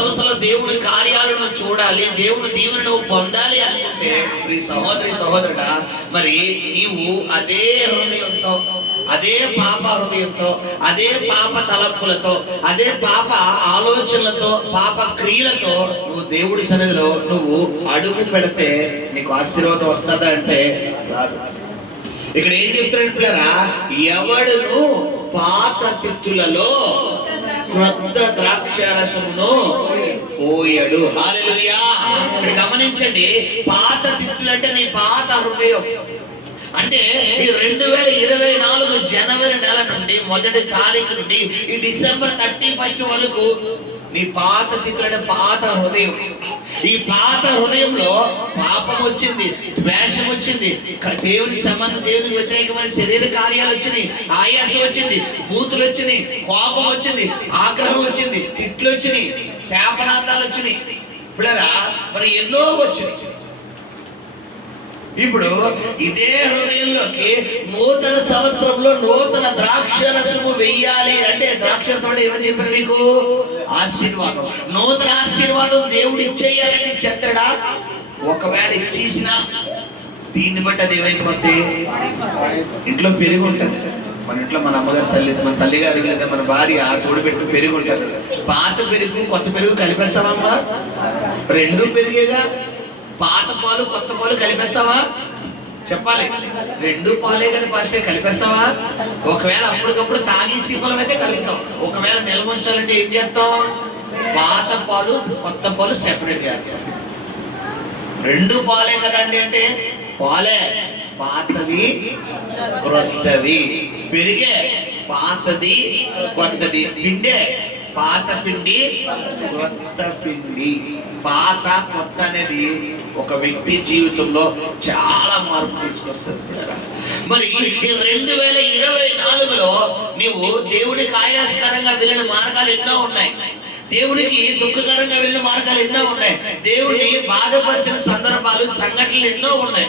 సంవత్సరంలో దేవుని కార్యాలను చూడాలి, దేవుని దీవెన నువ్వు పొందాలి అనుకుంటే ఈ సహోదరి సహోదరుడా, మరి నీవు అదే హృదయంతో, అదే పాప హృదయంతో, అదే పాప తలంపులతో, అదే పాప ఆలోచనలతో, పాప క్రియలతో నువ్వు దేవుడి సన్నిధిలో నువ్వు అడుగు పెడితే నీకు ఆశీర్వాదం వస్తుందా అంటే రాదు. ఇక్కడ ఏం చెప్తాడు పిల్లరా, ఎవడును పాత తిత్తులలో క్రొత్త ద్రాక్షారసమును పోయడు. హల్లెలూయా. ఇక్కడ గమనించండి, పాత తిత్తులు అంటే నీ పాత హృదయం. అంటే ఈ 2024 జనవరి నెల నుండి 1వ తారీఖు నుండి ఈ డిసెంబర్ 31 వరకు నీ పాత తిత్తులు అంటే పాత హృదయం. ఈ పాత హృదయంలో పాపం వచ్చింది, ద్వేషం వచ్చింది, దేవుని సంబంధం, దేవునికి వ్యతిరేకమైన శరీర కార్యాలు వచ్చినాయి, ఆయాసం వచ్చింది, బూతులు వచ్చినాయి, కోపం వచ్చింది, ఆగ్రహం వచ్చింది, తిట్లు వచ్చినాయి, శాపనార్థాలు వచ్చినాయి. పిల్లరా మరి ఎన్నో వచ్చినాయి. ఇప్పుడు ఇదే హృదయంలోకి నూతన సంవత్సరంలో నూతన ద్రాక్షరసము వెయ్యాలి అంటే, ద్రాక్షరసం అంటే ఏమని చెప్పారు నీకు? ఆశీర్వాదం. నూతన ఆశీర్వాదం దేవుడు ఇచ్చేయాలని చెత్తడా? ఒకవేళ ఇచ్చేసినా దీన్ని బట్టి అది ఏమైపోతే, ఇంట్లో పెరుగు ఉంటుంది, మన ఇంట్లో మన అమ్మగారు తల్లి, మన తల్లిగారు లేదా మన భార్య తోడుపెట్టి పెరుగు ఉంటుంది. పాత పెరుగు కొత్త పెరుగు కలిపేస్తామమ్మా? రెండు పెరిగేగా. పాత పాలు కొత్త పాలు కలిపేస్తావా? చెప్పాలి. రెండు పాలే కానీ ఫస్ట్ కలిపేస్తావా? ఒకవేళ అప్పటికప్పుడు తాగేసి పొలం అయితే కలుపుతాం. ఒకవేళ నిల్వ ఉంచాలంటే ఏం చేస్తాం? పాత పాలు కొత్త పాలు సెపరేట్ చేస్తాం. రెండు పాలే కదండి అంటే పాలే, పాతవి క్రొత్తవి, పెరిగే పాతది కొత్తది, పిండే పాత పిండి క్రొత్త పిండి. పాత కొత్త అనేది ఒక వ్యక్తి జీవితంలో చాలా మార్పు తీసుకొస్తుంది. మరి 2024లో నీవు దేవుడికి ఆయాస్కరంగా వెళ్ళిన మార్గాలు ఎన్నో ఉన్నాయి, దేవునికి దుఃఖకరంగా వెళ్ళిన మార్గాలు ఎన్నో ఉన్నాయి, దేవుడిని బాధపరిచిన సందర్భాలు, సంఘటనలు ఎన్నో ఉన్నాయి.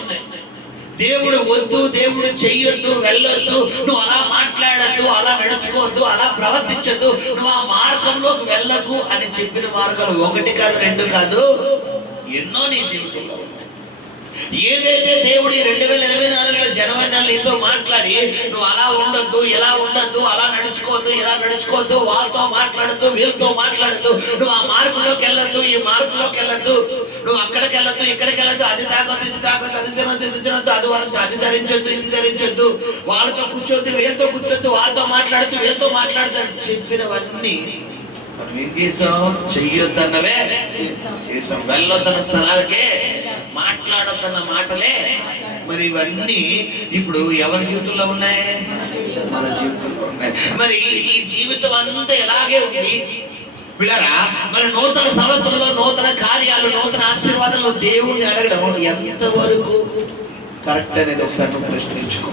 దేవుడు వద్దు, దేవుడు చెయ్యొద్దు, వెళ్ళొద్దు, నువ్వు అలా మాట్లాడద్దు, అలా నడుచుకోవద్దు, అలా ప్రవర్తించద్దు, నువ్వు ఆ మార్గంలోకి వెళ్ళకు అని చెప్పిన మార్గాలు 1 కాదు 2 కాదు, ఎన్నో నీ జీవితంలో. ఏదైతే దేవుడి 2024లో జనవరి నెల నీతో మాట్లాడి నువ్వు అలా ఉండొద్దు, ఎలా ఉండొద్దు, అలా నడుచుకోవద్దు, ఇలా నడుచుకోవద్దు, వాళ్ళతో మాట్లాడద్దు, వీళ్ళతో మాట్లాడద్దు, నువ్వు ఆ మార్గంలోకి వెళ్ళొద్దు, ఈ మార్గంలోకి వెళ్ళొద్దు, నువ్వు అక్కడికి వెళ్ళొద్దు, ఇక్కడికి వెళ్ళొద్దు, అది తాగొద్దు, ఇది తాగొద్దు, అది తినొద్దు, ఇది తినొద్దు, అది వరకు అది ధరించొద్దు, ఇది ధరించొద్దు, వాళ్ళతో కూర్చోద్దు, వీళ్ళతో కూర్చోద్దు, వాళ్ళతో మాట్లాడద్దు, వీళ్ళతో మాట్లాడతారు చెప్పినవన్నీ మనం ఏం చేసాం? చెయ్యొద్దన్నవే చేసాం. వెళ్ళొద్దన్న స్థలాలకే, మాట్లాడొద్దన్న మాటలే. మరి ఇవన్నీ ఇప్పుడు ఎవరి జీవితంలో ఉన్నాయి? మన జీవితంలో ఉన్నాయి. మరి ఈ జీవితం అంతా ఎలాగే ఉంది పిల్లరా. మరి నూతన సంవత్సరంలో నూతన కార్యాలు, నూతన ఆశీర్వాదాలు దేవుణ్ణి అడగడం ఎంతవరకు కరెక్ట్ అనేది ఒకసారి నువ్వు ప్రశ్నించుకో.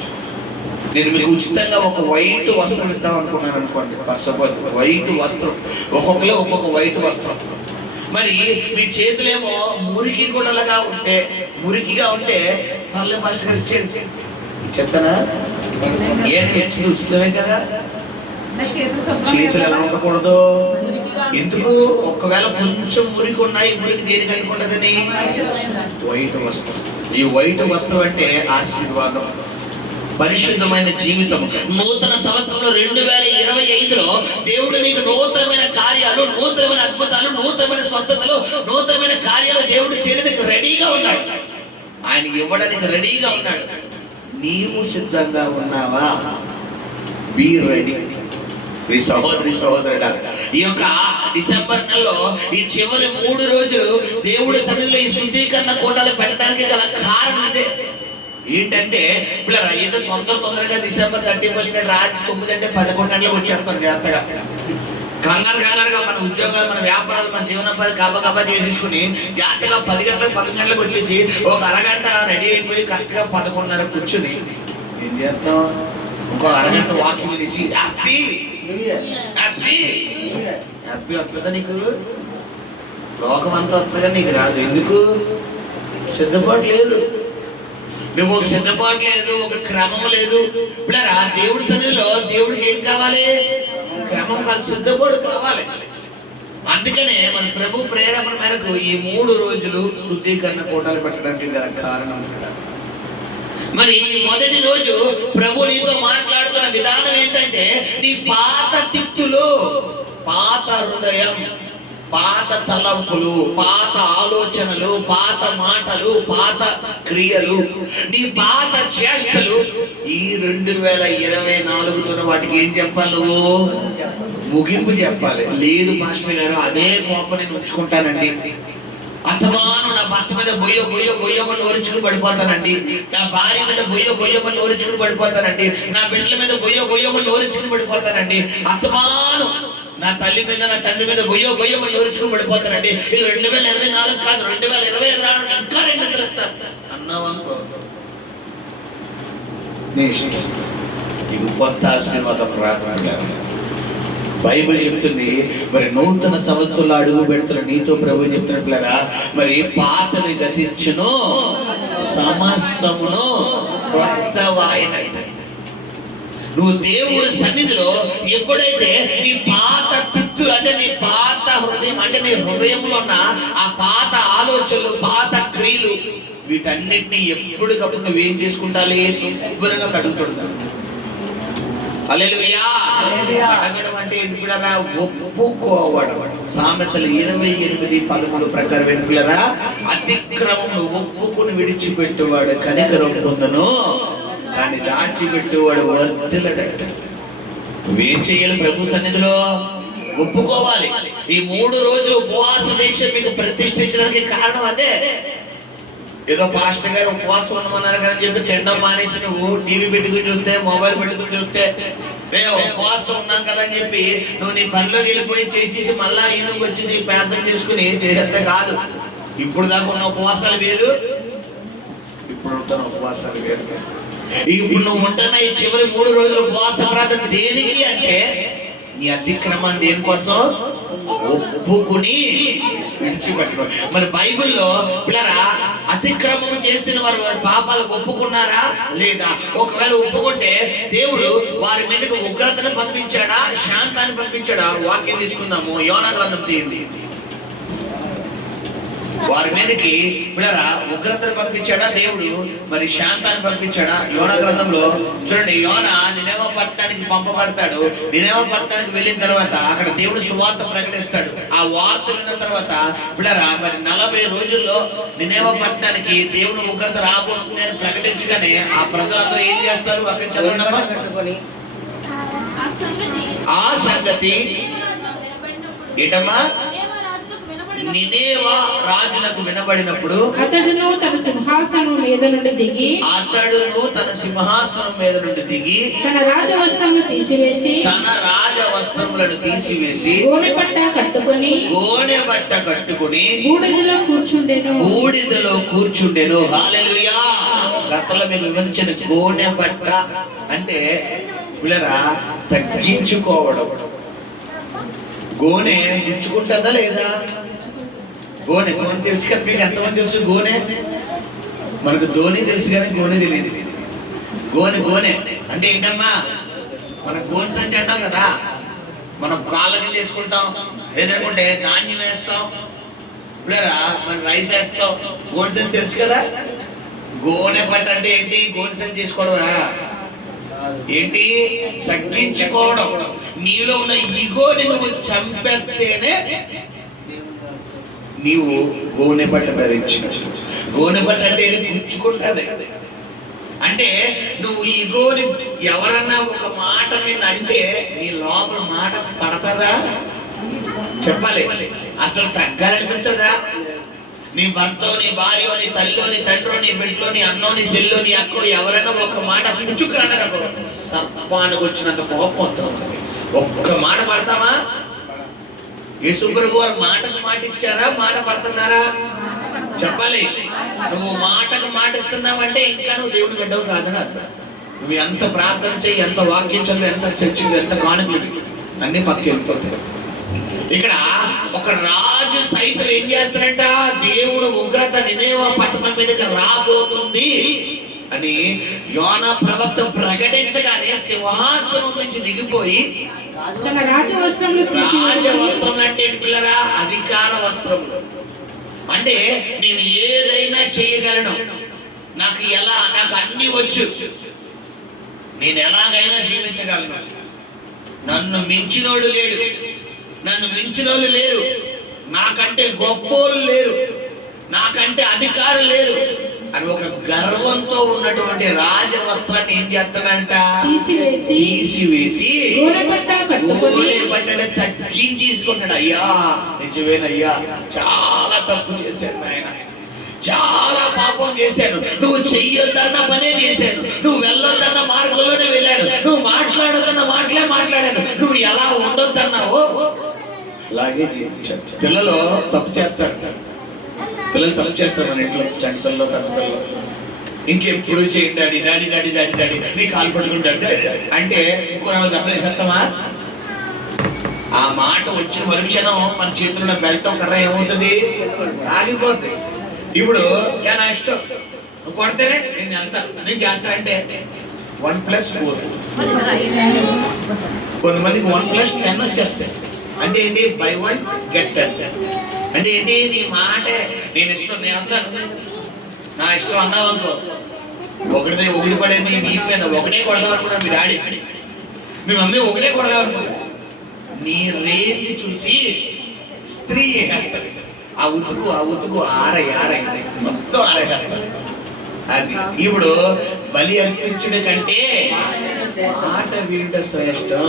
నేను మీకు ఉచితంగా ఒక వైట్ వస్త్రం ఇద్దాం అనుకున్నాను అనుకోండి, పర్సపోజ్ వైట్ వస్త్రం, ఒక్కొక్కరు ఒక్కొక్క వైట్ వస్త్రం. మరి మీ చేతులేమో మురికి గుళ్ళలుగా ఉంటే, మురికిగా ఉంటే పర్లే మాస్టర్ గారు ఇచ్చేయండి, చెత్తనా ఏంటి ఉచితమే కదా. చేతులు ఎలా ఉండకూడదు? ఎందుకు? ఒకవేళ కొంచెం మురికి ఉన్నాయి, మురికి దేనికి అనుకుంటుందని వైట్ వస్త్రం. ఈ వైట్ వస్త్రం అంటే ఆశీర్వాదం, పరిశుద్ధమైన జీవితం. నూతన సంవత్సరంలో 2025లో దేవుడు నీకు నూతనమైన కార్యాలు, నూతనమైన అద్భుతాలు, నూతనమైన స్వస్థతలు, నూతనమైన కార్యాలు దేవుడు చేయడానికి రెడీగా ఉన్నాడు. ఆయన ఇవ్వడానికి రెడీగా ఉన్నాడు. నీవు సిద్ధంగా ఉన్నావా? Be ready. ఈ సహోదరి సహోదరుడా, ఈ యొక్క డిసెంబర్ నెలలో ఈ చివరి 3 రోజులు దేవుడి సన్నిధిలో ఈ శుద్ధీకరణ కూటాలు పెట్టడానికి గల కారణం ఇదే. ఏంటంటే ఇప్పుడు ఏదో తొందరగా డిసెంబర్ 31 రాత్రి 9 అంటే 11 గంటలకు వచ్చేస్తాం జాగ్రత్తగా. కంగారుగా మన ఉద్యోగాలు, మన వ్యాపారాలు, మన జీవనోపాధి గబగబా చేసేసుకుని జాగ్రత్తగా 10 గంటలకు 11 గంటలకు వచ్చేసి ఒక అరగంట రెడీ అయిపోయి కరెక్ట్గా 11:30 కూర్చుని ఏం చేస్తాం? ఇంకో అరగంట వాకింగ్ చేసి హ్యాపీ వస్తుందా నీకు? లోకం అంతా వస్తుందా నీకు రాదు. ఎందుకు? సిద్ధపాటు లేదు, నువ్వు ఒక సిద్ధపాటు లేదు, ఒక క్రమం లేదు. ఇప్పుడు ఆ దేవుడి సన్నిధిలో దేవుడికి ఏం కావాలి? క్రమం కాదు, సిద్ధపాటు కావాలి. అందుకనే మన ప్రభు ప్రేరేపణ మేరకు ఈ 3 రోజులు శుద్ధీకరణ కూటాలు పెట్టడానికి గల కారణం కూడా. మరి మొదటి రోజు ప్రభు నీతో మాట్లాడుతున్న విధానం ఏంటంటే, నీ పాత తిత్తులు, పాత హృదయం, పాత తలంపులు, పాత ఆలోచనలు, పాత మాటలు, పాత క్రియలు, నీ పాత చేష్టలు ఈ 2024 వాటికి ఏం చెప్పాలి? నువ్వు ముగింపు చెప్పాలి. లేదు మాస్టర్ గారు, అదే కోపం నేను ఉంచుకుంటానండి, అంతమాను నా భర్త మీద బొయ్యో బొయ్యో బొయ్యమని ఓరించుకుని పడిపోతానండి, నా భార్య మీద బొయ్యో బొయ్యమని ఓరించుకుని పడిపోతానండి, నా బిడ్డల మీద బొయ్యో బొయ్యమని ఓరించుకుని పడిపోతానండి, అంతమాను నా తల్లి మీద నా తండ్రి మీద బొయ్యో బొయ్యమని ఓరించుకుని పడిపోతానండి. ఇది 2024 కాదు, 2025 రాను ఇంకా 2 తిరుగుతాను అన్నావనుకో, నీకు కొత్త ఆశీర్వాద ప్రారంభంగా బైబిల్ చెప్తుంది. మరి నూతన సంవత్సరంలో అడుగు పెడుతున్న నీతో ప్రభు చెప్తున్నట్లరా, మరి పాతని గతించును, సమస్తమును క్రొత్తవాయనంట. నువ్వు దేవుడి సన్నిధిలో ఎప్పుడైతే నీ పాత తిత్తు అంటే నీ పాత హృదయం అంటే నీ హృదయంలో ఉన్న ఆ పాత ఆలోచనలు, పాత క్రియలు, వీటన్నిటిని ఎప్పటికప్పుడు నువ్వేం చేసుకుంటాలి? శుభ్రంగా కడుగుతుంటావు. హల్లెలూయా. అడగడం అంటే ఏంటిరా? ఒప్పుకోవడం. సామెతలు 28:13 ప్రకారం వెనుకలరా, అతిక్రమము ఒప్పుకుని విడిచిపెట్టేవాడు కనికరం పొందును, దాన్ని దాచిపెట్టేవాడు వర్ధిల్లడంట. నువ్వేం చెయ్యాలి? ప్రభు సన్నిధిలో ఒప్పుకోవాలి. ఈ 3 రోజులు ఉపవాస దీక్ష మీకు ప్రతిష్ఠించడానికి కారణం అదే. ఏదో పాస్టర్ గారు ఉపవాసం ఉండమన్నారు కదా అని చెప్పి తినడం మానేసి నువ్వు టీవీ పెట్టుకుని చూస్తే, మొబైల్ పెట్టుకుని చూస్తే, మేము ఉపవాసం ఉన్నాం కదా అని చెప్పి నువ్వు నీ పనిలోకి వెళ్ళిపోయి చేసేసి మళ్ళా ఇంటికి వచ్చేసి ప్రార్థన చేసుకుని చేసేస్తే కాదు. ఇప్పుడు దాకా ఉన్న ఉపవాసాలు వేరు, ఇప్పుడు ఉంటున్న ఉపవాసాలు వేరు. ఇప్పుడు నువ్వు ఉంటున్న ఈ చివరి 3 రోజులు ఉపవాస ప్రార్థన దేనికి అంటే, నీ అతిక్రమాన్ని దేనికోసం? ఒప్పుకుని విడిచిపెట్టడం. మరి బైబిల్లో పిల్లరా, అతిక్రమం చేసిన వారు వారి పాపాలు ఒప్పుకున్నారా లేదా? ఒకవేళ ఒప్పుకుంటే దేవుడు వారి మీదకి ఉగ్రతను పంపించాడా, శాంతాన్ని పంపించాడా? వాక్యం తీసుకుందాము. యోనా గ్రంథం తీయండి. వారి మీదకి పిల్లరా ఉగ్రతను పంపించాడా దేవుడు, మరి శాంతాన్ని పంపించాడా? యోనా గ్రంథంలో చూడండి. యోనా నినేవే పట్టణానికి పంపబడతాడు. నినేవే పట్టణానికి వెళ్ళిన తర్వాత అక్కడ దేవుడు సువార్త ప్రకటిస్తాడు. ఆ వార్త విన్న తర్వాత పిల్లరా మరి 40 రోజుల్లో నినేవే పట్టణానికి దేవుడు ఉగ్రత రాబోతుంది అని ప్రకటించగానే ఆ ప్రజలందరూ ఏం చేస్తారు? అక్కడ చదవడమ్మా. ఆ సంగతి ఏంటమ్మా? నినేవా రాజులకు వినబడినప్పుడు అతడును తన సింహాసనం మీద నుండి దిగి తన రాజవస్త్రములను తీసివేసి గోనె బట్ట కట్టుకొని బూడిదలో కూర్చుండెను. హల్లెలూయా. గతంలో మీకు వివరించిన గోనె బట్ట అంటే వీళ్ళరా తగ్గించుకోవడం. గోనె గుచ్చుకుంటుందా లేదా? గోనె తెలుసు కదా మీకు? ఎంతమంది తెలుసు గోనె? మనకు ధోని తెలుసు కానీ గోనె తెలియదు. గోనె అంటే ఏంటమ్మా? మన గోనె సంచి అంటాం కదా, మనం కాళ్ళకి తీసుకుంటాం, లేదనుకుంటే ధాన్యం వేస్తాం, లేరా మనం రైస్ వేస్తాం. గోనె సంచి తెలుసు కదా? గోనె పట్ట అంటే ఏంటి? గోనె సంచి చేసుకోవడమా? ఏంటి? తగ్గించుకోవడం. నీలో ఉన్న ఈగోని నువ్వు చంపేస్తేనే నీవు గోనె పట్ట ధరించినట్టు. గోనె పట్ట అంటే గుచ్చుకుంటుంది. అంటే నువ్వు ఈగోని ఎవరన్నా ఒక మాట అంటే నీ లోపల మాట పడతదా? చెప్పాలి. అసలు తగ్గాలనిపిస్తుందా? నీ భర్తో, నీ భార్యో, నీ తల్లిలో, నీ తండ్రో, నీ బిడ్డలో, నీ అన్నో, నీ సెల్లో, నీ అక్కో ఎవరైనా ఒక మాట పుచ్చుకురాడనుకో సర్పానికి వచ్చినంత కోపం వస్తుంది. ఒక్క మాట పడతామా? యేసుప్రభు వారు మాటకు మాట ఇచ్చారా? మాట పడుతున్నారా? చెప్పాలి. నువ్వు మాటకు మాట ఇస్తున్నావంటే ఇంకా నువ్వు దేవుని బిడ్డవు కాదని అర్థం. నువ్వు ఎంత ప్రార్థన చేయి, ఎంత వాక్యం చదువు, ఎంత చర్చలు, ఎంత కానుకలు, అన్ని పక్కకి వెళ్ళిపోతాయి. ఇక్కడ ఒక రాజు సైతం ఏం చేస్తాడంట? దేవుడు ఉగ్రత నినేవే పట్టణం మీదకి రాబోతుంది అని యోనా ప్రవక్త ప్రకటించగానే సింహాసనం నుంచి దిగిపోయి తన రాజవస్త్రములు రాజ తీసివేసి వస్త్రం అంటే ఏంటి పిల్లరా? అధికార వస్త్రం. అంటే నేను ఏదైనా చేయగలను, నాకు అన్ని వచ్చు, నేను ఎలాగైనా జీవించగలను, నన్ను మించినోడు లేడు, నన్ను మించినోళ్ళు లేరు, నాకంటే గొప్పోళ్ళు లేరు, నాకంటే అధికారులు లేరు అని ఒక గర్వంతో ఉన్నటువంటి రాజవస్త్రాన్ని ఏం చేస్తానంట? తీసివేసి గోనె పట్టని తగ్గించేసుకుంటాడు. అయ్యా నిజమేనయ్యా, చాలా తప్పు చేశాను ఆయన, చాలా పాపం చేశాను, నువ్వు చెయ్యొద్దన్న పనే చేశాను, నువ్వు వెళ్ళొద్దన్న మార్గంలోనే వెళ్ళాను, నువ్వు మాట్లాడొద్దన్న మాటలే మాట్లాడాను, నువ్వు ఎలా ఉండొద్దన్నావో అలాగే జీవించాను. పిల్లలు తప్పు చేస్తారు, పిల్లలు తప్పు చేస్తారు మన ఇంట్లో, చంటి పిల్లలు పెద్ద పిల్లలు. ఇంకెప్పుడు చేయండి daddy daddy daddy daddy daddy నీ కాలు పట్టుకుంటాడు అంటే ఇంకో తప్పలేసేస్తామా? ఆ మాట వచ్చిన మరుక్షణం మన చేతుల్లో బెల్ట్ కర్ర ఏమవుతుంది? ఆగిపోతుంది. ఇప్పుడు నా ఇష్టం, నువ్వు కొడితేనే నేను వెళ్తాను, నేను చేస్తా అంటే 1+4, కొంతమందికి 1+10 వచ్చేస్తాయి. అంటే ఏంటి? By 1 get 10. అంటే ఏంటి? నీ మాట నేను ఇష్టం, నేను వెళ్తాను, నా ఇష్టం అన్నావు అనుకో, ఒకటి పడేది మీ మీద ఒకటే కొడదాం అనుకున్నాను మీ డాడీ, మీ మమ్మీ ఒకటే కొడదాం అనుకున్నాను. నీ రేంజ్ చూసి స్త్రీ వేస్తాడు, ఆ ఉతుకు ఆరై మొత్తం ఆరేస్తాడు. అది ఇప్పుడు బలి అర్పించుడి కంటే మాట వింటే శ్రేష్టం.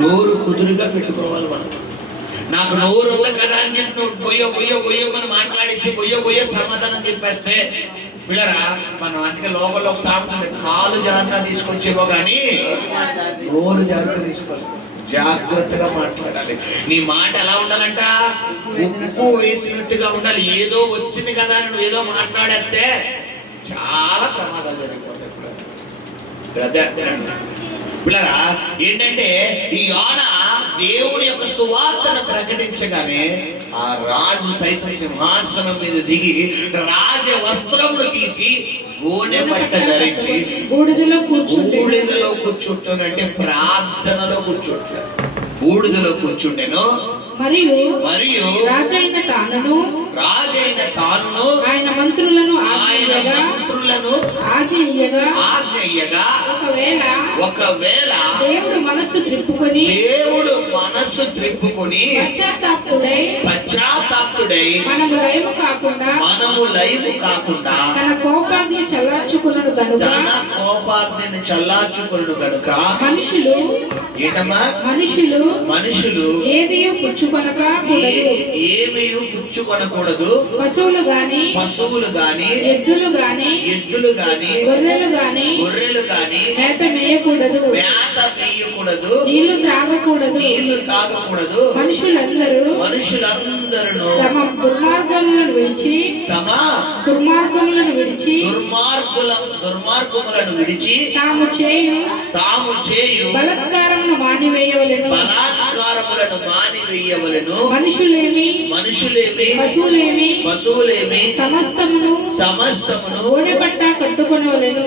నోరు కుదురుగా పెట్టుకోవాలి మనం. నాకు నోరు ఉంది కదా అని చెప్పి నువ్వు బొయ్యో మనం మాట్లాడేసి బొయ్యో సమాధానం చెప్పేస్తే పిల్లరా, మనం అందుకే లోపల ఒక సాగుతుంది, కాలు జాగ్రత్త తీసుకొచ్చేవో కానీ నోరు జాగ్రత్త తీసుకోవాలి, జాగ్రత్తగా మాట్లాడాలి. నీ మాట ఎలా ఉండాలంట? ఉప్పు వేసినట్టుగా ఉండాలి. ఏదో వచ్చింది కదా అని నువ్వు ఏదో మాట్లాడేస్తే చాలా ప్రమాదాలు జరిగిపోతాయి. పిల్లరా, ఏంటంటే ఈ యోనా దేవుని యొక్క సువార్తను ప్రకటించగానే ఆ రాజు సైతం సింహాసనం మీద దిగి రాజ వస్త్రములు తీసి గోనె బట్ట ధరించి బూడిదలో కూర్చుంటానంటే ప్రార్థనలో కూర్చుంటాడు. బూడిదలో కూర్చుంటేను మరియు రాజైన తానును ఆయన మంత్రులను ఆజ్ఞయ్యగా ఒకవేళ దేవుడు మనస్సు త్రిప్పుకొని పశ్చాత్తాపుడై మనము లైవ్ కాకుండా తన కోపాగ్ని చల్లార్చుకున్నాడు గనుక మనుషులు ఏమీ పుచ్చుకొనకూడదు. పశువులు గాని ఎద్దులు గాని గొర్రెలు గాని మేత మేయకూడదు. నీళ్లు తాగకూడదు. మనుషులందరూ తమ దుర్మార్గములను విడిచి తాము చేయు బలాత్కారములను మానివేయవలెను. మనుషులేమి పశువులేమి సమస్తమును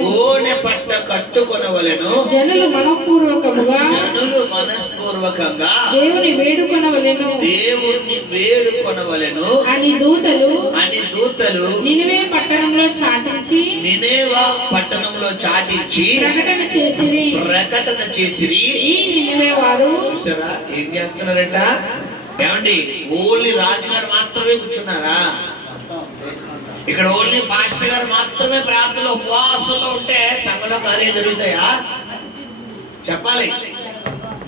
గోనె పట్ట కట్టుకొనవలెను. జనులు మనస్పూర్వకంగా దేవుని వేడుకొనవలెను అని దూతలు నినివే పట్టణంలో చాటించి ప్రకటన చేసిరి. ఈ నినివే వారు చూసారా ఏం చేస్తున్నారంట? ఏమండి, ఓన్లీ రాజుగారు మాత్రమే కూర్చున్నారా? ఇక్కడ ఓన్లీ పాస్టర్ గారు మాత్రమే ప్రార్థనలో ఉపవాసంలో ఉంటే సంఘంలో కార్యాలు జరుగుతాయా? చెప్పాలి.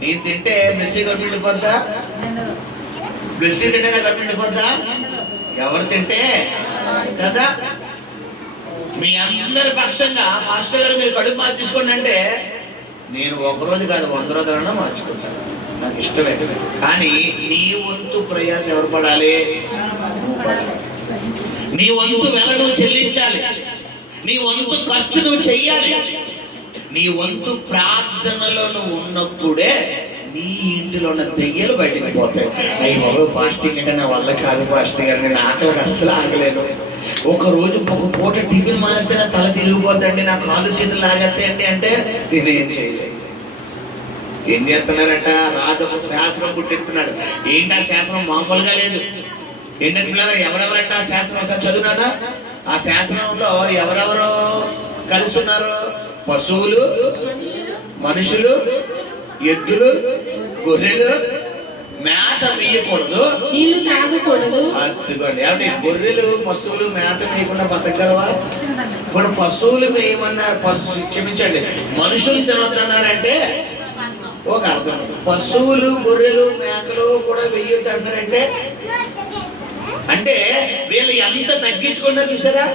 నేను తింటే మెస్సీ కట్టిండిపోద్దా? మెస్సీ తింటేనే కట్టిండిపోద్దా? ఎవరు తింటే కదా? మీ అందరి పక్షంగా మాస్టర్ గారు మీరు కడుపు మార్చేసుకోండి అంటే నేను ఒకరోజు కాదు 100 రోజులైనా మార్చుకుంటాను, నాకు ఇష్టమే. కానీ నీ వంతు ప్రయాస ఎవరు పడాలి? నువ్వు పడాలి. నీ వంతు వెల నువ్వు చెల్లించాలి, నీ వంతు ఖర్చు నువ్వు చెయ్యాలి. నీ వంతు ప్రార్థనలో నువ్వు ఉన్నప్పుడే నీ ఇంటిలో ఉన్న దెయ్యాలు బయటకు పోతాయి. అయ్యి బాబు ఫాస్టింగ్ అంటే నా వల్ల కాదు ఫాస్టింగ్ గారు, నేను ఆకలికి అస్సలు ఆగలేను. ఒక రోజు ఒక పూట టిఫిన్ మానేస్తే నా తల తిరిగిపోద్దండి, నా కాళ్ళు చేతులు లాగేస్తాయండి అంటే నేనేం చేయలేదు. ఏం చేస్తున్నారంట? రాజు ఒక శాస్త్రం పుట్టిస్తున్నాడు. ఏంటి ఆ శాస్త్రం? మామూలుగా లేదు. ఏంటంటే పిల్లలు ఎవరెవరంట ఆ శాస్త్రం ఒకసారి చదువునానా? ఆ శాస్త్రంలో ఎవరెవరు కలిసి ఉన్నారు? పశువులు, మనుషులు, ఎద్దులు, గొర్రెలు. మేత వేయకూడదు, నీళ్లు తాగకూడదు. అదిగోండి. అంటే గొర్రెలు పశువులు మేత వేయకుండా బతకగలవా? ఇప్పుడు పశువులు వేయమన్నారు, క్షమించండి, మనుషులు తినొద్దన్నారంటే ఒక అర్థం. పశువులు, గొర్రెలు, మేకలు కూడా వెయ్యొద్దు అన్నారంటే అంటే వీళ్ళు ఎంత తగ్గించుకున్నారు చూసారా?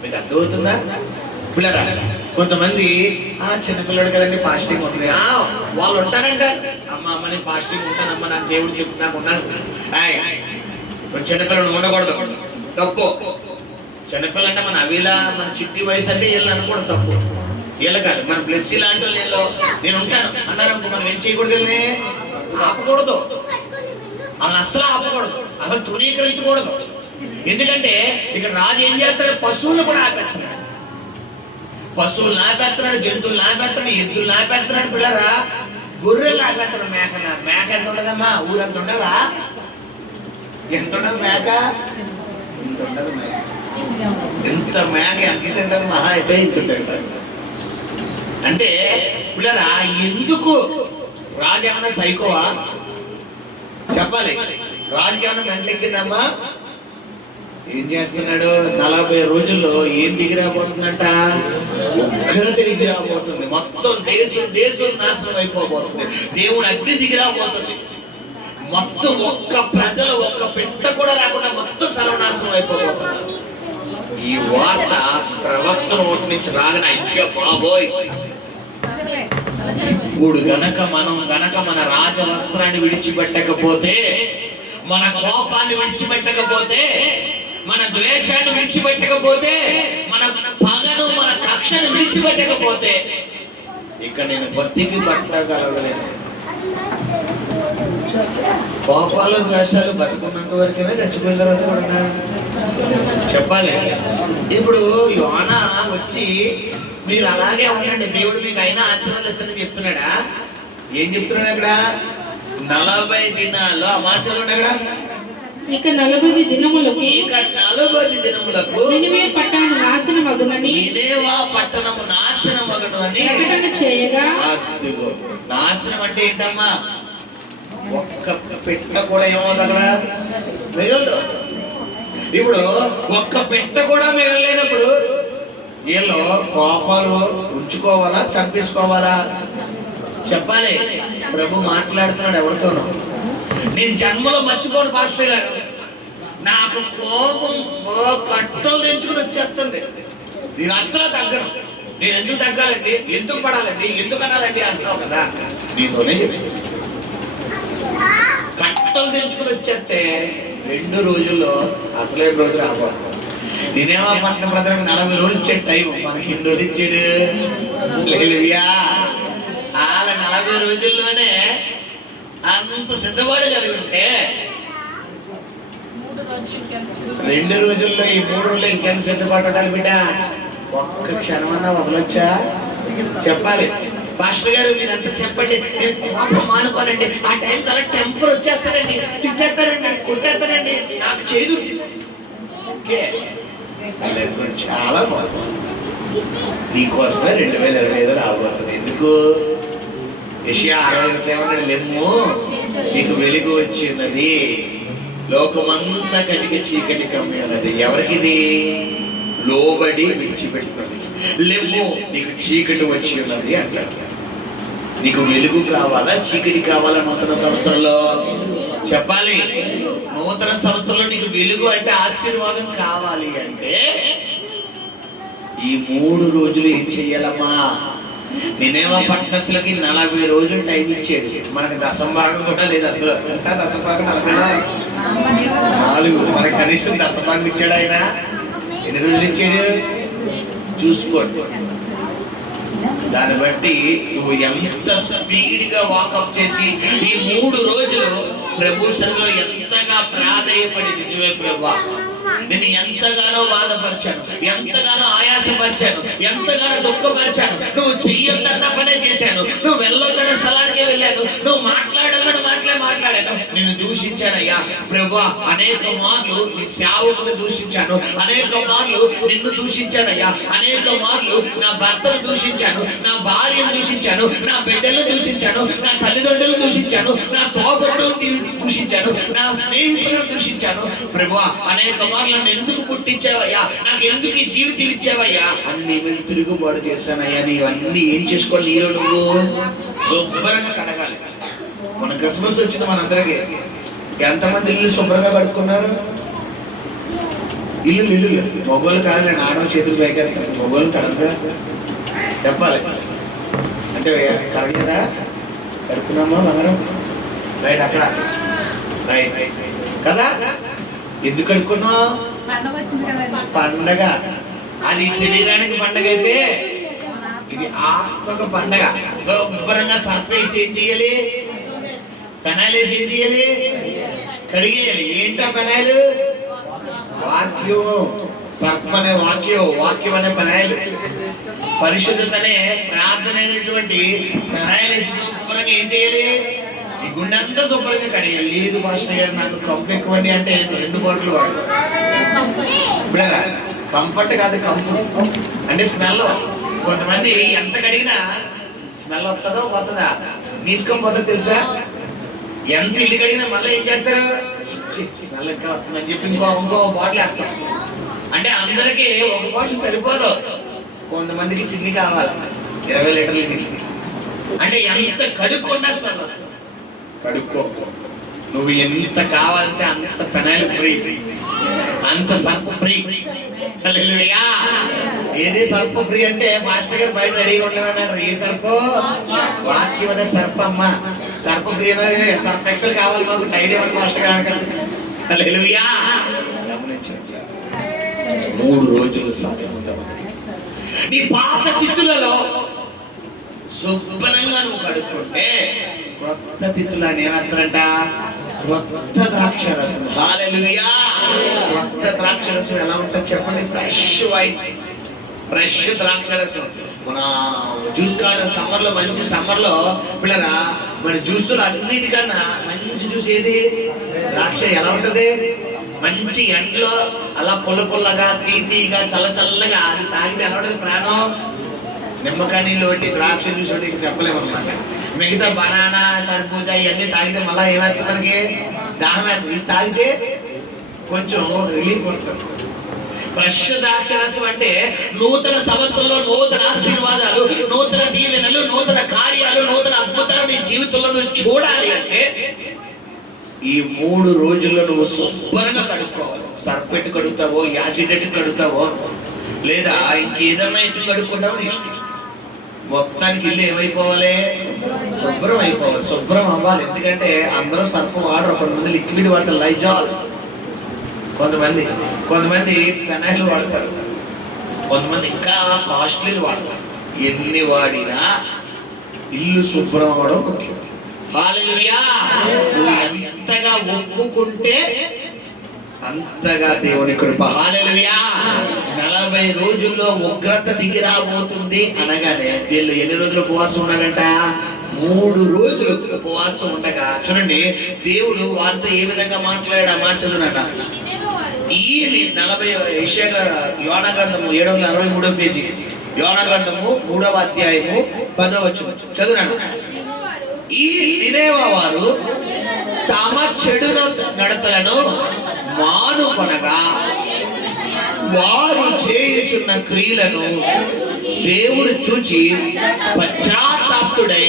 మీకు అర్థమవుతుందా పిల్లరా? కొంతమంది చిన్నపిల్లడు కదండి ఫాస్టింగ్ ఉంటుంది, వాళ్ళు ఉంటారంట. అమ్మ నేను ఫాస్టింగ్ ఉంటానమ్మా, నాకు దేవుడు చెప్తున్నా ఉన్నాను. చిన్నపిల్లలు ఉండకూడదు, తప్పు. చిన్నపిల్లలు అంటే మన అవిలా మన చిట్టి వయసు అంటే వీళ్ళు అనుకోవడం తప్పు. వీళ్ళు కాదు, మన బ్లెస్సీ లాంటి వాళ్ళు నేను ఉంటాను అన్నారు అనుకో, మనం ఏం చేయకూడదు, వీళ్ళని ఆపకూడదు. వాళ్ళని అస్సలు ఆపకూడదు, అసలు తృణీకరించకూడదు. ఎందుకంటే ఇక్కడ రాజు ఏం చేస్తాడు? పశువులను కూడా ఆపేస్తున్నాడు. పశువులు ఆపేస్తున్నాడు, జంతువులు ఆపేస్తున్నాడు, ఎద్దులు ఆపేస్తున్నాడు. పిల్లరా గొర్రెలు ఆపేస్తున్నాడు. మేక ఎంత ఉండదమ్మా? ఊరంత ఉండదా? ఎంత ఉండదు మేక? ఇంత ఉండదు మేక. ఎంత మేక ఎంత తింటది? మహా అయితే ఇంత తింటారు. అంటే పిల్లరా ఎందుకు రాజు ఏమన్నా సైకోవా? చెప్పాలి. రాజుకి ఏమన్నా మెంటలెక్కిందమ్మా? ఏం చేస్తున్నాడు? 40 రోజుల్లో ఏం దిగిరాబోతుందంట? ఉగ్రత దిగిరాబోతుంది. మొత్తం దేశం నాశనం అయిపోబోతుంది. దేవుడు అగ్ని దిగిరాబోతుంది. మొత్తం ఒక్క ప్రజలు ఒక్క పెట్ట కూడా రాకుండా మొత్తం సర్వనాశనం అయిపోబోతున్నారు. ఈ వార్త ప్రవక్త నోటి నుంచి రాగానే అయ్యో బాబోయ్, ఇప్పుడు గనక మన రాజ వస్త్రాన్ని విడిచిపెట్టకపోతే, మన కోపాన్ని విడిచిపెట్టకపోతే, మన ద్వేషాన్ని విడిచిపెట్టకపోతే, మన పగను మన కక్షను విడిచిపెట్టకపోతే ఇక నేను బతికి పట్టగలగలేను. కోపాలు ద్వేషాలు బతుకున్నంత వరకైనా చచ్చిపోయిన తర్వాత కూడా చెప్పాలి. ఇప్పుడు యోనా వచ్చి మీరు అలాగే ఉండండి, దేవుడు మీకు అయినా ఆశీర్వాదాలు ఇస్తానని చెప్తున్నాడా? ఏం చెప్తున్నాడు అక్కడ? 40 దినాల్లో ఆ మాటలు అక్కడ ఇక 40 దినములకు నినివే పట్టణము నాశనమగునని ప్రకటన చేయగా. అదిగో నాశనం అంటే ఏంటమ్మా? ఒక్క పెట్ట కూడా ఏమవుతుందా? మిగలదు. ఇప్పుడు ఒక్క పెట్ట కూడా మిగలలేనప్పుడు వీళ్ళు కోపాలు ఉంచుకోవాలా, చంపేసుకోవాలా? చెప్పాలి. ప్రభు మాట్లాడుతున్నాడు ఎవరితోనో. నేను జన్మలో మర్చిపోను పాస్టర్ గారు, నాకు కోపం కట్టలు తెంచుకుని వచ్చేస్తుంది. నేను అస్సలు తగ్గను. నేను ఎందుకు తగ్గాలండి, ఎందుకు పడాలండి, ఎందుకు అనాలండి అంటావు కదా, నీతోనే చెప్పి కట్టలు తెంచుకుని వచ్చేస్తే 2 రోజుల్లో అసలైన రోజు రాబోతుంది. నేనేమో పట్టణ ప్రజలకు 40 రోజులు ఇచ్చాడు టైం, మనకి 2 రోజులు ఇచ్చాడు. వాళ్ళ 40 రోజుల్లోనే అంత సిద్ధపాటు కలిగి ఉంటే 2 రోజుల్లో ఈ 3 రోజుల్లో ఇంకెంత సిద్ధపాటు ఉండాలి బిడ్డ? ఒక్క క్షణమన్నా వదలొచ్చా? చెప్పాలి. పాస్టర్ గారు మీరంతా చెప్పండి, నేను కోపం మానుకోనండి, ఆ టైం కల్లా టెంపర్ వచ్చేస్తానండి, తిట్టేస్తానండి, కొట్టేస్తానండి, నాకు చేదు. ఓకే, చాలా బాగుంది. నీకోసమే 2025 రాబోతుంది. ఎందుకు? యెషయా 60:21 లెమ్ము, నీకు వెలుగు వచ్చి ఉన్నది, లోకమంతా కటిక చీకటి కమ్మి ఉన్నది. ఎవరికిది? లోబడి విడిచిపెట్టుకున్నది. లెమ్ము, నీకు చీకటి వచ్చి ఉన్నది అంటాడు. నీకు వెలుగు కావాలా, చీకటి కావాలా? నూతన సంవత్సరంలో చెప్పాలి. నూతన సంవత్సరంలో నీకు వెలుగు అంటే ఆశీర్వాదం కావాలి అంటే ఈ 3 రోజులు ఏం చెయ్యాలమ్మా? నేనేమో పట్టణస్తులకి 40 రోజులు టైం ఇచ్చాడు. మనకి దశంభాగం కూడా లేదు అందులో. ఇంకా దశంభాగం 44, మనకి కనీసం దశంభాగం ఇచ్చాడు ఆయన. ఎన్ని రోజులు ఇచ్చాడు చూసుకోండి. దాన్ని బట్టి నువ్వు ఎంత స్పీడ్గా వాకప్ చేసి ఈ 3 రోజులు ప్రభు సన్నిధిలో ఎంతగా ప్రాధేయపడి, నిజమే ప్రభా నేను ఎంతగానో బాధపరిచాను, ఎంతగానో ఆయాసపరిచాను, ఎంతగానో దుఃఖపరిచాను, నువ్వు చెయ్యొద్దన్న పనే చేశాను, నువ్వు వెళ్ళొద్దన్న స్థలానికి వెళ్ళాను, నువ్వు మాట్లాడొద్దన్న మాట్లాడాను, నేను దూషించానయ్యా ప్రభా. అనేక మార్లు నీ సేవకుని దూషించాను, అనేక మార్లు నిన్ను దూషించానయ్యా, అనేక మార్లు నా భర్తను దూషించాను, నా భార్యను దూషించాను, నా బిడ్డలను దూషించాను, నా తల్లిదండ్రులను దూషించాను, నా తోబుట్టులను దూషించాను, నా స్నేహితులను దూషించాను ప్రభా. అనేక మార్లు నన్ను ఎందుకు పుట్టించావయ్యా, నాకు ఎందుకు ఈ జీవితం ఇచ్చావయ్యా అన్ని మీద తిరుగుబాటు చేశానయ్యా. నీవన్నీ ఏం చేసుకోవాలి, నీలో నువ్వు శుభ్రంగా కడగాలి. మన క్రిస్మస్ వచ్చింది మనందరికీ. ఎంతమంది ఇల్లు శుభ్రంగా కడుక్కున్నారు? ఇల్లు మొగోళ్ళు కాదులేండి, ఆడవాళ్ళు చేతులు పైకి మొగోళ్ళు కడగరా చెప్పాలి అంటే కడగలేదా? కడుక్కున్నామా బంగారం? రైట్, అక్కడ రైట్ కదా. ఎందుకు కడుక్కున్నావు? పండగ. అది శరీరానికి పండగ అయితే ఇది ఆత్మక పండగ. శుభ్రంగా సర్పేసి ఏం చేయాలి? పెనాయిల్ వేసి ఏం చేయాలి? కడిగేయాలి. ఏంటా పెనాయిల్? వాక్యం. సర్పం అనే వాక్యం అనే పెనాయిల్. పరిశుద్ధతనే ప్రార్థన అయినటువంటి పెనాయిల్ వేసి శుభ్రంగా ఏం చేయాలి? ఈ గుండె అంతా శుభ్రంగా కడిగాలి. లేదు మాస్టర్ గారు నాకు కంపు ఎక్కువండి అంటే 2 బాటిల్ వాడు. ఇప్పుడు కంఫర్ట్ కాదు, కంపు అంటే స్మెల్. కొంతమంది ఎంత కడిగినా స్మెల్ వస్తుందో పోతుందా? తీసుకోకపోతే తెలుసా? ఎంత ఇల్లు కడిగినా మళ్ళీ ఏం చేస్తారు? స్మెల్ ఇంకా వస్తుందని చెప్పి ఇంకో బాటిల్ వేస్తాం. అంటే అందరికీ ఒక బాటిల్ సరిపోదు, కొంతమందికి టిన్ని కావాలి, 20 లీటర్ల టిన్ని. అంటే ఎంత కడుక్కున్నా స్మెల్ వస్తుంది. కడుక్కో. నువ్వు ఎంత కావాలంటే అంత పెనాయిల్ ఫ్రీ, అంత సర్ప ఫ్రీ. ఏది సర్ప ఫ్రీ అంటే మాస్టర్ గారు బయట రెడీగా ఉండేవాడు. ఏ సర్పో? వాక్యం అనే సర్పమ్మ. సర్ప ఫ్రీ అనేది సర్ఫ్ ఎక్సెల్ కావాలి మాకు, టైడ్ ఇవ్వండి మాస్టర్ గారు అంటారు. గమనించండి, 3 రోజులు నీ పాత తిత్తులలో శుభ్రంగా నువ్వు కడుక్కుంటే క్రొత్త తిత్తులని ఏమేస్తారంట? క్రొత్త ద్రాక్ష రసం. హల్లెలూయా. క్రొత్త ద్రాక్ష రసం ఎలా ఉంటుంది చెప్పండి? ఫ్రెష్ వైన్, ఫ్రెష్ ద్రాక్ష రసం. మన జ్యూస్ కాడ సమ్మర్లో, మంచి సమ్మర్లో పిల్లరా, మరి జ్యూసులు అన్నిటికన్నా మంచి జ్యూస్ ఏది? ద్రాక్ష. ఎలా ఉంటది? మంచి ఎండలో అలా పుల్లగా తీగా చల్లగా అది తాగితే ఎలా ఉంటుంది ప్రాణం? నిమ్మకాయ నీళ్ళు పెట్టి ద్రాక్ష జ్యూస్ ఒకటి చెప్పలేము అన్నమాట. మిగతా బనానా, తర్బూజా ఇవన్నీ తాగితే మళ్ళీ ఏమవుతుంది? మనకి దాహం వేస్తుంది. ఇది తాగితే కొంచెం రిలీఫ్ ఉంటుంది. ఫ్రెష్ ద్రాక్ష రసం అంటే నూతన సంవత్సరంలో నూతన ఆశీర్వాదాలు, నూతన దీవెనలు, నూతన కార్యాలు, నూతన అద్భుతాలు నీ జీవితంలో నువ్వు చూడాలి అంటే ఈ 3 రోజుల్లో నువ్వు శుభ్రంగా కడుక్కోవాలి. సర్పెట్టు కడుగుతావో, యాసిడ్ కడుగుతావో, లేదా ఇంకేదన్నా ఇటు కడుక్కుంటావో నీ ఇష్టం. మొత్తానికి ఇల్లు ఏమైపోవాలి? శుభ్రం అయిపోవాలి, శుభ్రం అవ్వాలి. ఎందుకంటే అందరూ సర్ఫం వాడరు. కొంతమంది లిక్విడ్ వాడతారు, లైజాల్. కొంతమంది పెనాయిల్ వాడతారు, కొంతమంది ఇంకా కాస్ట్లీ వాడతారు. ఎన్ని వాడినా ఇల్లు శుభ్రం అవ్వడం ముఖ్యం. హల్లెలూయా. నువ్వు ఎంతగా ఒప్పుకుంటే అంతగా దేవుని కృప. హల్లెలూయా. 40 రోజుల్లో ఉగ్రత దిగి రాబోతుంది అనగానే వీళ్ళు ఎన్ని రోజులు ఉపవాసం ఉన్నారంట? 3 రోజులు ఉపవాసం ఉండగా చూడండి దేవుడు వారితో ఏ విధంగా మాట్లాడా మాట చదువునట. ఈ 40 యోనా గ్రంథము 763వ పేజీ, యోనా గ్రంథము 3వ అధ్యాయము 10వ వచనం చదువునాడు. ఈ నినేవే వారు తమ చెడు నడతలను మానుకొనగా వారు చేయుచున్న క్రియలను దేవుడు చూచి పశ్చాత్తాపుడై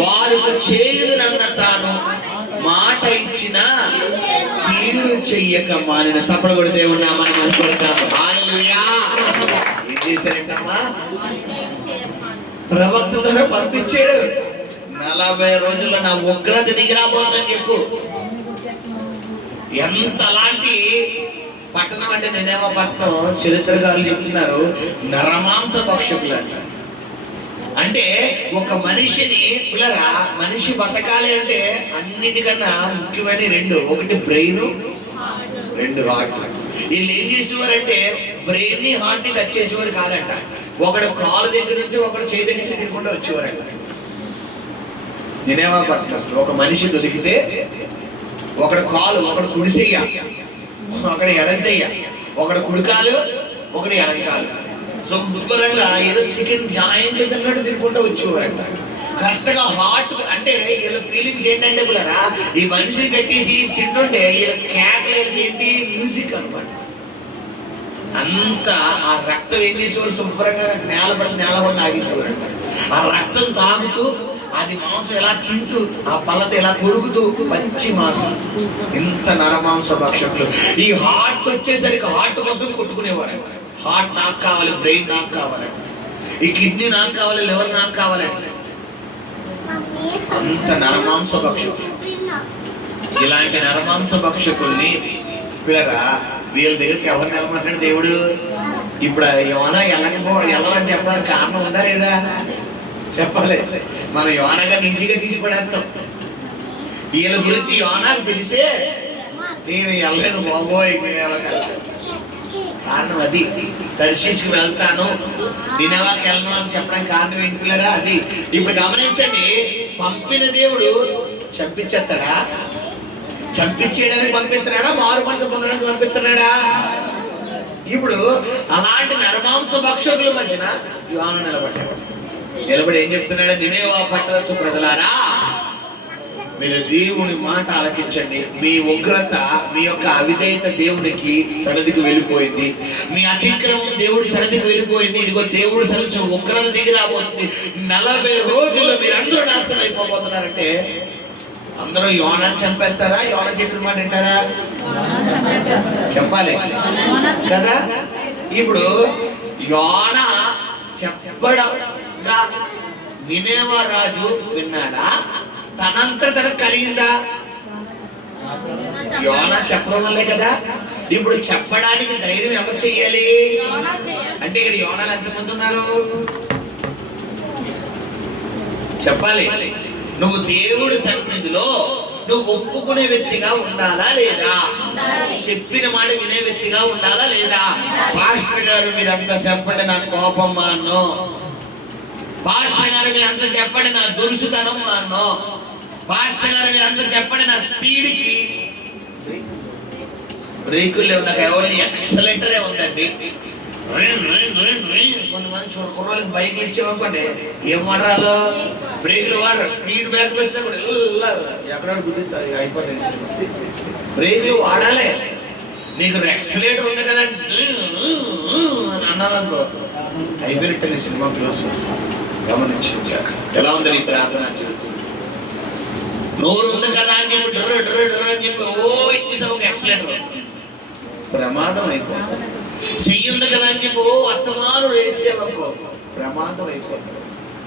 వారికి చేయునన్న తాను మాట ఇచ్చిన కీడు చెయ్యక మానిన. తప్పుడు కూడా దేవుడు నామని అనుకుంటాము. హల్లెలూయా. ఏం చేశారంటమ్మా? ప్రవక్త ద్వారా పంపించాడు. 40 రోజుల్లో నా ఉగ్రత దిగి రాబోతుందని చెప్పు. ఎంతలాంటి పట్టణం అంటే నినేవే పట్టణం చరిత్రకారులు చెప్తున్నారు, నరమాంస భక్షకులు అంటారు. అంటే ఒక మనిషిని పిల్లరా, మనిషి బతకాలి అంటే అన్నిటికన్నా ముఖ్యమైన రెండు, ఒకటి బ్రెయిన్, రెండు హార్ట్. వీళ్ళు ఏం చేసేవారంటే బ్రెయిన్ ని హార్ట్ ని టచ్ చేసేవారు కాదంట. ఒకడు కాలు దగ్గర నుంచి ఒకడు చేయి దగ్గర నుంచి తినకుండా వచ్చేవారంట. నేనేమో పట్టు, ఒక మనిషి దొరికితే ఒకడు కాలు, ఒకడు కుడి చెయ్య, ఒకడు ఎడం చెయ్య, ఒకడు కుడికాలు, ఒకడు ఎడం కాలు, శుభ్రంగా ఏదో చికెన్ జాయింట్ తిన్నట్టు తినుకుంటూ వచ్చేవారంట. కరెక్ట్ గా హార్ట్ అంటే వీళ్ళ ఫీలింగ్స్ ఏంటంటే పిల్లరా, ఈ మనిషిని కట్టేసి తింటుంటే వీళ్ళ కేకలు ఏంటి, మ్యూజిక్ అనమాట. అంత ఆ రక్తం ఏం చేసేవారు, శుభ్రంగా నేలబడి ఆగించేవారంట. ఆ రక్తం తాగుతూ అది మాంసం ఎలా తింటూ, ఆ పళ్ళతో ఎలా కొరుకుతూ, పచ్చి మాంసం. ఇంత నరమాంస భక్షకులు. ఈ హార్ట్ వచ్చేసరికి హార్ట్ కోసం కొట్టుకునేవారంట. హార్ట్ నాకు కావాలి, బ్రెయిన్ నాకు కావాలంట, ఈ కిడ్నీ నాకు కావాలి, లివర్ నాకు కావాలంట. అంత నరమాంస భక్షకులు. ఇలాంటి నరమాంస భక్షకుల్ని పిల్లరా, వీళ్ళ దగ్గరికి ఎవరు నిలమంటాడు దేవుడు? ఇప్పుడు యోనా వెళ్ళని చెప్పడానికి కారణం ఉందా లేదా? చెప్పాలి. మన యోనగా ఈజీగా తీసిపడేస్తాం. వీళ్ళ గురించి యోనాకు తెలిసే నేను వెళ్ళను బాబోయ్, కారణం అది. దర్శించుకు వెళ్తాను, నినవాకి వెళ్ళను అని చెప్పడానికి కారణం ఏంటి పిల్లరా? అది. ఇప్పుడు గమనించండి, పంపిన దేవుడు చంపించేస్తాడా? చంపించేయడానికి పంపిస్తున్నాడా? మారు మనసు పొందడానికి పంపిస్తున్నాడా? ఇప్పుడు అలాంటి నరమాంస భక్షకుల మధ్యన యోనా నిలబడి ఏం చెప్తున్నాడు? నినేవా పట్టణస్థ ప్రజలారా, మీరు దేవుని మాట ఆలకించండి. మీ ఉగ్రత, మీ యొక్క అవిధేయత దేవునికి సన్నిధికి వెళ్ళిపోయింది. మీ అతిక్రమం దేవుడి సన్నిధికి వెళ్ళిపోయింది. ఇదిగో దేవుడు సన్నిధి ఉగ్రత దిగి రాబోతుంది. 40 రోజుల్లో మీరు అందరూ నాశనం అయిపోతున్నారంటే అందరూ యోనా చంపేస్తారా? యోనా చెప్పిన మాట వింటారా? చెప్పాలి కదా. ఇప్పుడు యోనా చెప్పడంగా నినేవా రాజు విన్నాడా? తనంతా తనకు కలిగిందా? యోనా చెప్పడం వల్లే కదా. ఇప్పుడు చెప్పడానికి ధైర్యం ఎవరు చెయ్యాలి అంటే ఇక్కడ యోనాలు ఎంతమంది ఉన్నారు చెప్పాలి. నువ్వు దేవుడి సన్నిధిలో నువ్వు ఒప్పుకునే వ్యక్తిగా ఉండాలా లేదా? చెప్పిన మాట వినే వ్యక్తిగా ఉండాలా లేదా? పాస్టర్ గారు మీరంతా చెప్పండి నా కోపం మానో, పాస్టర్ గారు మీరంతా చెప్పండి నా దురుసుతనం మానో, పాస్టర్ గారు మీరంతా చెప్పండి నా స్పీడ్కి బ్రేకులు లేవు, నాకు ఎవరిని ఎక్సలెంటరే ఉందండి. కొంతమంది కుర్రోళ్ళకి బైక్లు ఇచ్చేవనుకోండి, ఏం వాడరాలో బ్రేకులు వాడరు. స్పీడ్ బ్రేకులు వచ్చినా కూడా ఎక్కడ గుర్తించాలి, అయిపోయింది. బ్రేకులు వాడాలి. నీకు ఎక్సలేటర్ ఉంది కదా అని అన్నారనుకో, అయిపోయినట్టు సినిమా క్లోజ్. గమనించారు ఎలా ఉంది నీ ప్రార్థన జీవితం? నోరు ఉంది కదా అని చెప్పి డ్ర డ్ర డ్ర అని చెప్పి ఓ ఇచ్చేసావు ఒక ఎక్సలేటర్, ప్రమాదం అయిపోతుంది. చెయ్యి ఉంది కదా అని చెప్పి ఓ అత్తమాను వేసేవనుకో, ప్రమాదం అయిపోతుంది.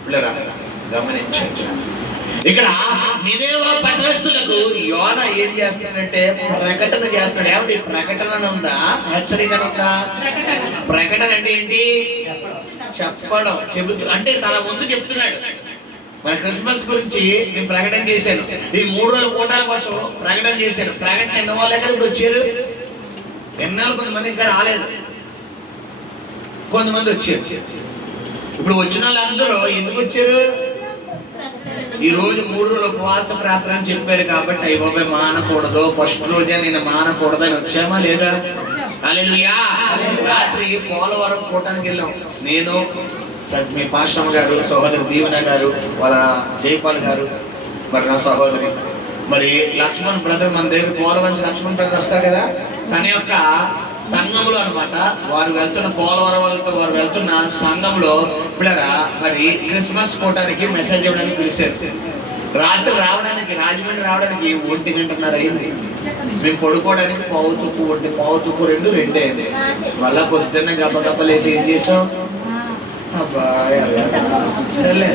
పిల్లరా గమనించండి, ఇక్కడ నినేవా పట్టణస్థులకు యోనా ఏం చేస్తాడంటే ప్రకటన చేస్తాడు. ఏమంటే ప్రకటన ఉందా, హెచ్చరిక ఉందా? ప్రకటన అంటే ఏంటి? చెప్పడం, చెబుతూ, అంటే తన ముందు చెప్తున్నాడు. మన క్రిస్మస్ గురించి నేను ప్రకటన చేశాను. ఈ 3 రోజుల కూటాల కోసం ప్రకటన చేశాను. ప్రకటన ఎన్న వాళ్ళే కదా ఇప్పుడు వచ్చారు. ఎన్నాళ్ళు కొంతమంది ఇంకా రాలేదు, కొంతమంది వచ్చారు. ఇప్పుడు వచ్చిన వాళ్ళందరూ ఎందుకు వచ్చారు? ఈ రోజు 3 రోజులు ఉపవాస ప్రార్థన అని చెప్పారు కాబట్టి అయ్య బాబాయ్ మానకూడదు, ఫస్ట్ రోజే నేను మానకూడదు అని వచ్చామా లేదా? హల్లెలూయా. రాత్రి పోలవరం కూటానికి వెళ్ళాం. నేను, మీ పాస్టమ్ గారు, సహోదరి దీవెన గారు, వాళ్ళ జైపాల్ గారు, మరి నా సహోదరి, మరి లక్ష్మణ్ బ్రదర్, మన దగ్గర పోలవరం లక్ష్మణ్ బ్రదర్ వస్తారు కదా, తన యొక్క సంఘంలో అనమాట. వారు వెళ్తున్న పోలవరం వాళ్ళతో వారు వెళ్తున్న సంఘంలో పిల్లరా మరి క్రిస్మస్ కూటానికి మెసేజ్ ఇవ్వడానికి పిలిచారు. రాత్రి రావడానికి, రాజమండ్రి రావడానికి 1:30 అయింది. మేము పడుకోవడానికి పావుతుక్కు 2 అయింది. మళ్ళా పొద్దున్న గబ్బగబ్బలేసి ఏం చేసాం, అబ్బా సర్లే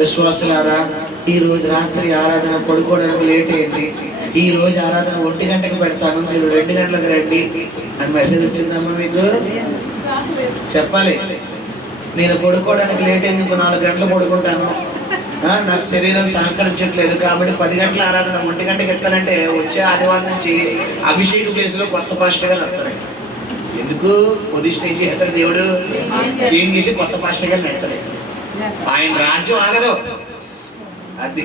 విశ్వాసులారా, ఈ రోజు రాత్రి ఆరాధన పడుకోవడానికి లేట్ అయింది, ఈ రోజు ఆరాధన 1 గంటకు పెడతాను, మీరు 2 గంటలకు రండి అని మెసేజ్ వచ్చిందమ్మా మీకు? చెప్పాలి. నేను పడుకోవడానికి లేట్ అయింది, 4 గంటలు పడుకుంటాను, నాకు శరీరం సహకరించట్లేదు కాబట్టి 10 గంటల ఆరాధన 1 గంటకి ఎత్తానంటే వచ్చే ఆదివారం నుంచి అభిషేక ప్లేస్లో కొత్త పాస్టర్ గారు వస్తారండి. ఎందుకు? పొజిషన్ ఏం చేస్తారు దేవుడు, చేంజ్ చేసి కొత్త పాస్టర్ గారిని పెడతాడు. ఆయన రాజ్యం ఆగదు. అది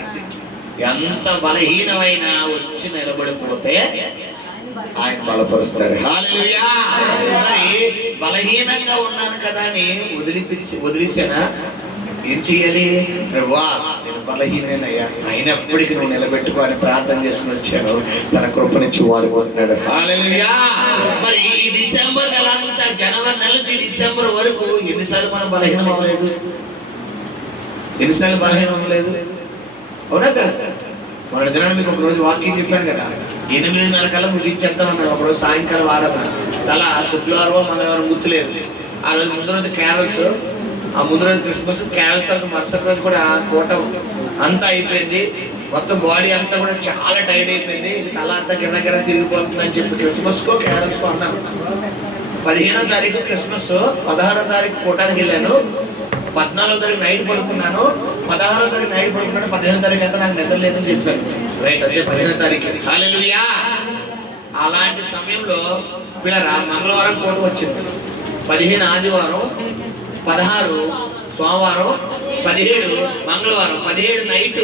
ఎంత బలహీనమైనా వచ్చి నిలబడిపోతే ఆయన బలపరుస్తాడు. హల్లెలూయా. మరి బలహీనంగా ఉన్నాను కదా అని వదిలేసానా? ఏం చెయ్యాలి? ప్రభువా నేను బలహీనయ్యా, అయినప్పటికీ నువ్వు నిలబెట్టుకో అని ప్రార్థన చేసుకుని వచ్చాను. తన కృపనిచ్చి వాడుకుంటున్నాడు. హల్లెలూయా. మరి ఈ డిసెంబర్ నెల అంతా, జనవరి నెల నుంచి డిసెంబర్ వరకు ఎన్నిసార్లు మనం బలహీనం అవ్వలేదు? ఎన్నిసార్లు బలహీనం అవ్వలేదు? అవునా కదా? మన దినాన్ని మీకు ఒక రోజు వాకింగ్ చెప్పాను కదా, 8:30 కల్లా ముగించేద్దాం అన్నాడు. ఒకరోజు సాయంకాలం ఆరాధన, తల శుక్రవారం మంగళవారం గుర్తులేదు. ఆ రోజు ముందు రోజు క్యారల్స్, ఆ ముందు రోజు క్రిస్మస్ క్యారల్స్, తర్వాత మరుసటి రోజు కూడా కోట అంతా అయిపోయింది. మొత్తం బాడీ అంతా కూడా చాలా టైట్ అయిపోయింది, తల అంతా గిర్ర తిరిగిపోతుందని చెప్పి క్రిస్మస్కో క్యారల్స్కో అన్నాను. 15వ తారీఖు క్రిస్మస్, 16వ తారీఖు కోటానికి వెళ్ళాను, 14వ తారీఖు నైట్ పడుకున్నాను, 16వ తారీఖు నైట్ పడుకున్నాను, 15వ తారీఖు అయితే నాకు నిద్ర లేదని చెప్పాను. రైట్, అదే 15వ తారీఖు. హల్లెలూయా. అలాంటి సమయంలో పిల్లరా మంగళవారం కోట వచ్చింది, 15 ఆదివారం, 16 సోమవారం, 17 మంగళవారం, 17 నైట్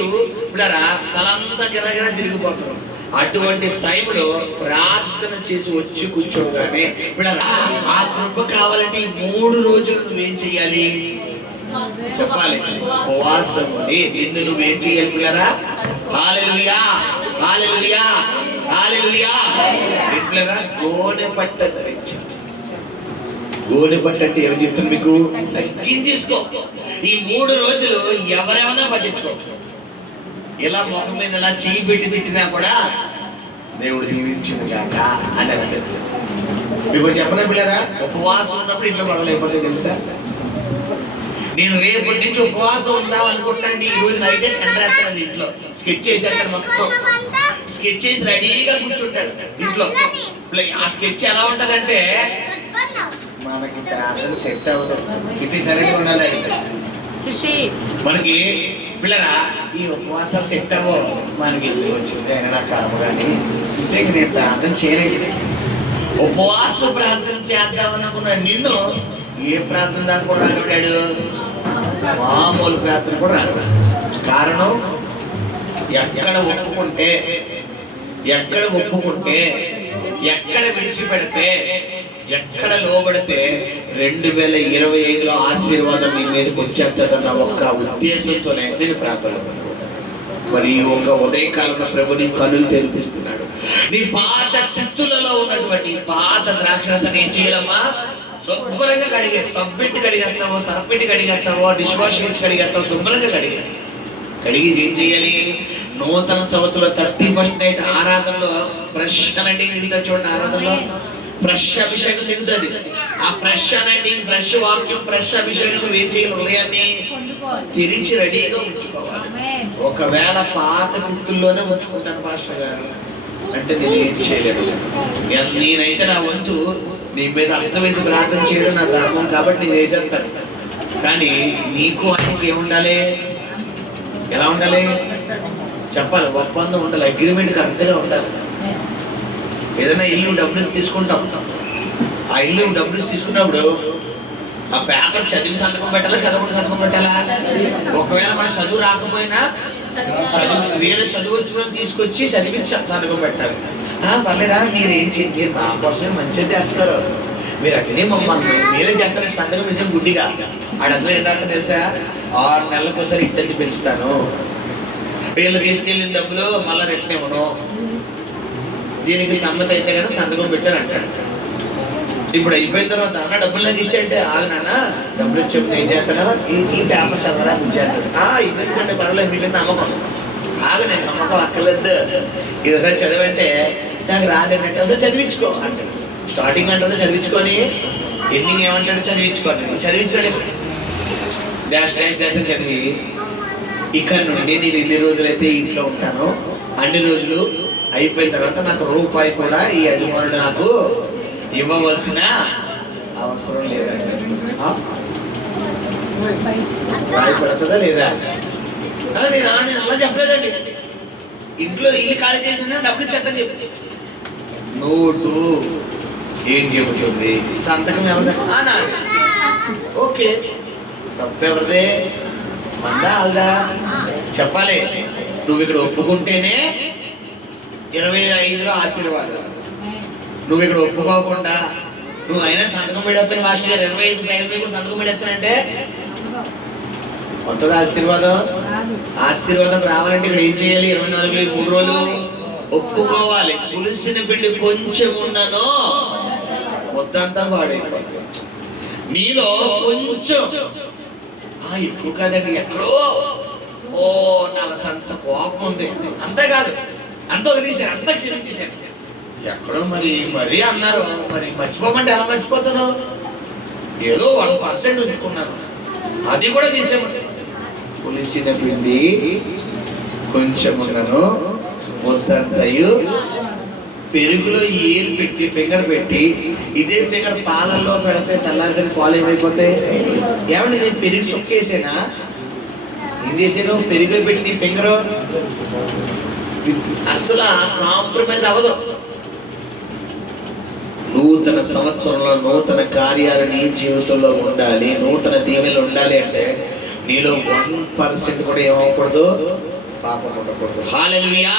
పిల్లరా తలంతా గిరగిర తిరిగిపోతున్నాం. అటువంటి సమయంలో ప్రార్థన చేసి వచ్చి కూర్చోగానే పిల్లరా ఆ కృప కావాలంటే 3 రోజులు నువ్వేం చెయ్యాలి చెప్పాలి? ఉపవాసం ఉండి నిన్ను నువ్వేం చేయాలి పిల్లరా? హల్లెలూయా, హల్లెలూయా, హల్లెలూయా. పిల్లరా గోనె పట్ట ధరించాలి. గోనె పట్ట అంటే ఏమి చెప్తాను మీకు? తగ్గించేసుకో. ఈ 3 రోజులు ఎవరెవరైనా పట్టించుకోవచ్చు. ఇలా ముఖం మీద ఇలా చేయి పెట్టి తిట్టినా కూడా దేవుడు దీవించును గాక అని అంటారు. మీకు చెప్పనా పిల్లరా, ఉపవాసం ఉన్నప్పుడు ఇంట్లో గొడవలు అయిపోతాయి తెలుసా? నేను రేపటి నుంచి ఉపవాసం ఉందాం అనుకుంటాను, ఈ రోజు నైట్ ఎండరేస్తాను ఇంట్లో, స్కెచ్ చేసేస్తాను, మొత్తం స్కెచ్ చేసి రెడీగా కూర్చుంటాడు ఇంట్లో. ఆ స్కెచ్ ఎలా ఉంటదంటే మనకి సెట్ అవ్వదు, కిట్టి సరిగ్గా ఉండాలి మనకి. పిల్లరా ఈ ఉపవాసాలు సెట్ అవ్వవు, మనకి ఎందుకు వచ్చింది అయినా నా కర్మ కానీ నేను ప్రార్థన చేయలేదు. ఉపవాసం ప్రార్థన చేద్దామనుకున్నాడు, నిన్ను ఏ ప్రార్థన దాకా కూడా రానివాడు, మామూలు ప్రార్థన కూడా రాను. కారణం ఎక్కడ ఒప్పుకుంటే, ఎక్కడ విడిచిపెడితే, ఎక్కడ లోబడితే 2025లో ఆశీర్వాదం మీ మీదకి వచ్చేద్దన్న ఒక్క ఉద్దేశంతోనే నేను ప్రార్థన. మరి ఒక ఉదయకాలంలో ప్రభు నీ కన్నులు తెరిపిస్తున్నాడు. నీ పాత తిత్తులలో ఉన్నటువంటి పాత ద్రాక్షరసాన్ని ఏం చేయాలమ్మా? శుభ్రంగా కడిగే, సబ్బెట్టి కడిగేస్తావో, సర్ఫెట్టి కడిగేస్తావో, డిష్ వాషింగ్ కడిగేస్తావో, శుభ్రంగా కడిగి ఏం చేయాలి? నూతన సంవత్సరంలో 31st నైట్ ఆరాధనలో ఫ్రెష్ అలాంటి దిగుతుంది చూడండి. ఆరాధనలో ఫ్రెష్ అభిషేకం దిగుతుంది. ఆ ఫ్రెష్ అలాంటి ఫ్రెష్ వాక్యం, ఫ్రెష్ అభిషేకం ఏం చేయాలి? హృదయాన్ని తెరిచి రెడీగా ఉంచుకోవాలి. ఒకవేళ పాత తిత్తుల్లోనే ఉంచుకుంటాను పాస్టర్ గారు అంటే నేను ఏం చేయలేను. నేనైతే నా వంతు నీ మీద అస్తవేసి ప్రార్థన చేయడం నా ధర్మం కాబట్టి నేను ఏదంటాను. కానీ నీకు ఆయనకి ఏముండాలి? ఎలా ఉండాలి చెప్పాలి? ఒప్పందం ఉండాలి, అగ్రిమెంట్ కరెక్ట్గా ఉండాలి. ఏదైనా ఇల్లు డబ్బులు తీసుకుంటాం, ఆ ఇల్లు డబ్బులు తీసుకున్నప్పుడు ఆ పేపర్ చదివి సంతకం పెట్టాలా, చదవకుండా సంతకం పెట్టాలా? ఒకవేళ మన చదువు రాకపోయినా వేరే చదువు వచ్చిన తీసుకొచ్చి చదివి సంతకం పెట్టాలి. పర్లేదా, మీరు ఏం చేయండి, మా కోసమే మంచిగా చేస్తారు, మీరు అట్లనే మమ్మల్ని మీరే చేస్తారు సంతకం పెడితే గుడ్డిగా. ఆడంతా ఏంటంటే తెలుసా, 6 నెలలకు ఒకసారి ఇంటి పెంచుతాను, వీళ్ళు తీసుకెళ్ళిన డబ్బులు మళ్ళీ రిటర్న్ ఇవ్వను, దీనికి సమ్మతి అయితే కానీ సంతకం పెట్టాను అంటాడు. ఇప్పుడు అయిపోయిన తర్వాత అన్న డబ్బులు నాకు ఇచ్చాడంటే ఆగనాన్న డబ్బులు ఇచ్చేప్పుడు ఏం చేస్తాను, ఈ పేపర్ చదవరా బుజ్జి అంటాడు. ఇది ఎందుకంటే పర్వాలేదు, మీ మీద నమ్మకం. నేను నమ్మకం అక్కర్లేదు, ఇది ఒకసారి చదివంటే నాకు రాదంటే ఒకసారి చదివించుకో అంటాడు. స్టార్టింగ్ అంటే చదివించుకొని ఎండింగ్ ఏమంటాడు? చదివించుకోండి. చదివించాడు డాష్ డాష్ డాష్ అని చదివి ఇక్కడ నుండి నేను ఎన్ని రోజులైతే ఇంట్లో ఉంటానో అన్ని రోజులు అయిపోయిన తర్వాత నాకు రూపాయి కూడా ఈ యజమానుడు నాకు ఇవ్వవలసిన అవసరం లేదండి. రాయి పడుతుందా లేదా? నేను అలా చెప్పలేదండి. ఇంట్లో ఇల్లు ఖాళీ చేసిన డబ్బులు ఇచ్చేద్దని చెప్పి నోటు ఏం చెబుతుంది? సంతకం ఎవరిదే? నాది. ఓకే, తప్పెవరిదే? మందా అల్దా? చెప్పాలి. నువ్వు ఇక్కడ ఒప్పుకుంటేనే 25లో ఆశీర్వాదం. నువ్వు ఇక్కడ ఒప్పుకోకుండా నువ్వు అయినా సంతకం పెడతాను మాస్టర్ గారు 25 పైన కూడా సంతకం పెడతానంటే వస్తుందా ఆశీర్వాదం? ఆశీర్వాదం రావాలంటే ఇక్కడ ఏం చేయాలి? 24 3 రోజులు ఒప్పుకోవాలి. పులిసిన పిండి కొంచెం ఉన్ననో మొత్తంతా పాడైపోతుంది. నీలో కొంచెం ఎక్కువ కాదండి, ఎక్కడో నలసంత కోపం ఉంది, అంతేకాదు అంత వదిలేశారు, అంతా క్షమించేశారు. ఎక్కడో మరీ అన్నారు, మరి మర్చిపోమంటే ఎలా మర్చిపోతాను? ఏదో 1% ఉంచుకున్నాను, అది కూడా తీసేమని. పులిసిన పిండి కొంచెం ఉన్నను మొత్తంతయు పెరుగులో ఏలు పెట్టి ఫింగర్ పెట్టి ఇదే ఫింగర్ పాలల్లో పెడితే తెల్లారిసరి పాలు ఏమైపోతాయి? ఏమంటే నేను పెరుగు చొక్కేసేనా? ఏం చేసాను? పెరుగు పెట్టి ఫింగర్ అసలు కాంప్రమైజ్ అవ్వదు. నూతన సంవత్సరంలో నూతన కార్యాలు నీ జీవితంలో ఉండాలి, నూతన దీవెనలు ఉండాలి అంటే నీలో 1% కూడా ఏమవకూడదు, పాపం ఉండకూడదు. హల్లెలూయా.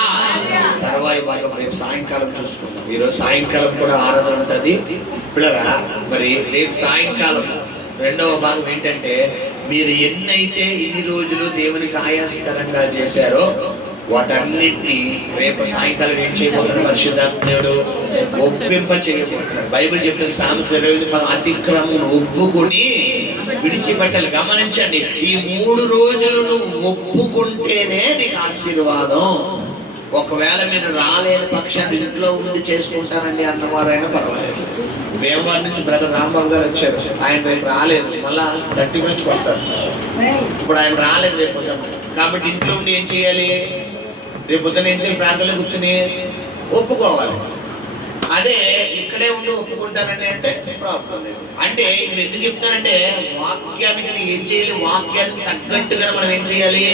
తర్వాయి భాగం రేపు సాయంకాలం చూసుకుందాం. ఈరోజు సాయంకాలం కూడా ఆరాధన ఉంటుంది పిల్లరా. మరి రేపు సాయంకాలం రెండవ భాగం ఏంటంటే, మీరు ఎన్నైతే ఇన్ని రోజులు దేవునికి ఆయాసకరంగా చేశారో వాటన్నిటినీ రేపు సాయంకాలం ఏం చేయబోతున్నాడు? పరిశుద్ధాత్ముడు ఒప్పింప చేయబోతున్నాడు. బైబిల్ చెప్తున్న సామెతలు 25 మనం అతిక్రమం ఒప్పుకొని విడిచిపెట్టాలి. గమనించండి, ఈ 3 రోజులు నువ్వు ఒప్పుకుంటేనే నీకు ఆశీర్వాదం. ఒకవేళ మీరు రాలేని పక్షాన్ని ఇంట్లో ఉండి చేసుకుంటానండి అన్నవారైనా పర్వాలేదు. వేమవారి నుంచి బ్రదర్ రాంబాబు గారు వచ్చారు, ఆయన రేపు రాలేదు, మళ్ళా 30 నుంచి కొడతారు. ఇప్పుడు ఆయన రాలేదు రేపు కాబట్టి ఇంట్లో ఉండి ఏం చేయాలి? రేపు పొద్దున ఏం చేయాలి? ప్రాంతంలో కూర్చుని ఒప్పుకోవాలి. అదే ఇక్కడే ఉండి ఒప్పుకుంటానండి అంటే ప్రాబ్లం లేదు. అంటే ఇక్కడ ఎందుకు చెప్తానంటే, వాక్యానికి ఏం చేయాలి? వాక్యానికి తగ్గట్టుగా మనం ఏం చేయాలి?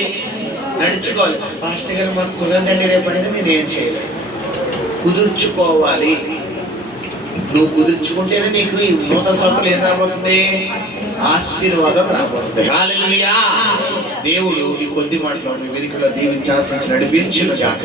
నడుచుకోవాలి. పాస్టర్ గారు మాకు కుదరదండి రేపు అంటే నేను ఏం చేయలేదు, కుదుర్చుకోవాలి. నువ్వు కుదుర్చుకుంటేనే నీకు ఈ నూతన సంవత్సరం ఏం రాబోతుంది? ఆశీర్వాదం రాబోతుంది. హల్లెలూయా. దేవుడు ఈ కొద్ది మాటలో మీ వెనుకలో దీవించి ఆశీర్వదించి నడిపించును గాక.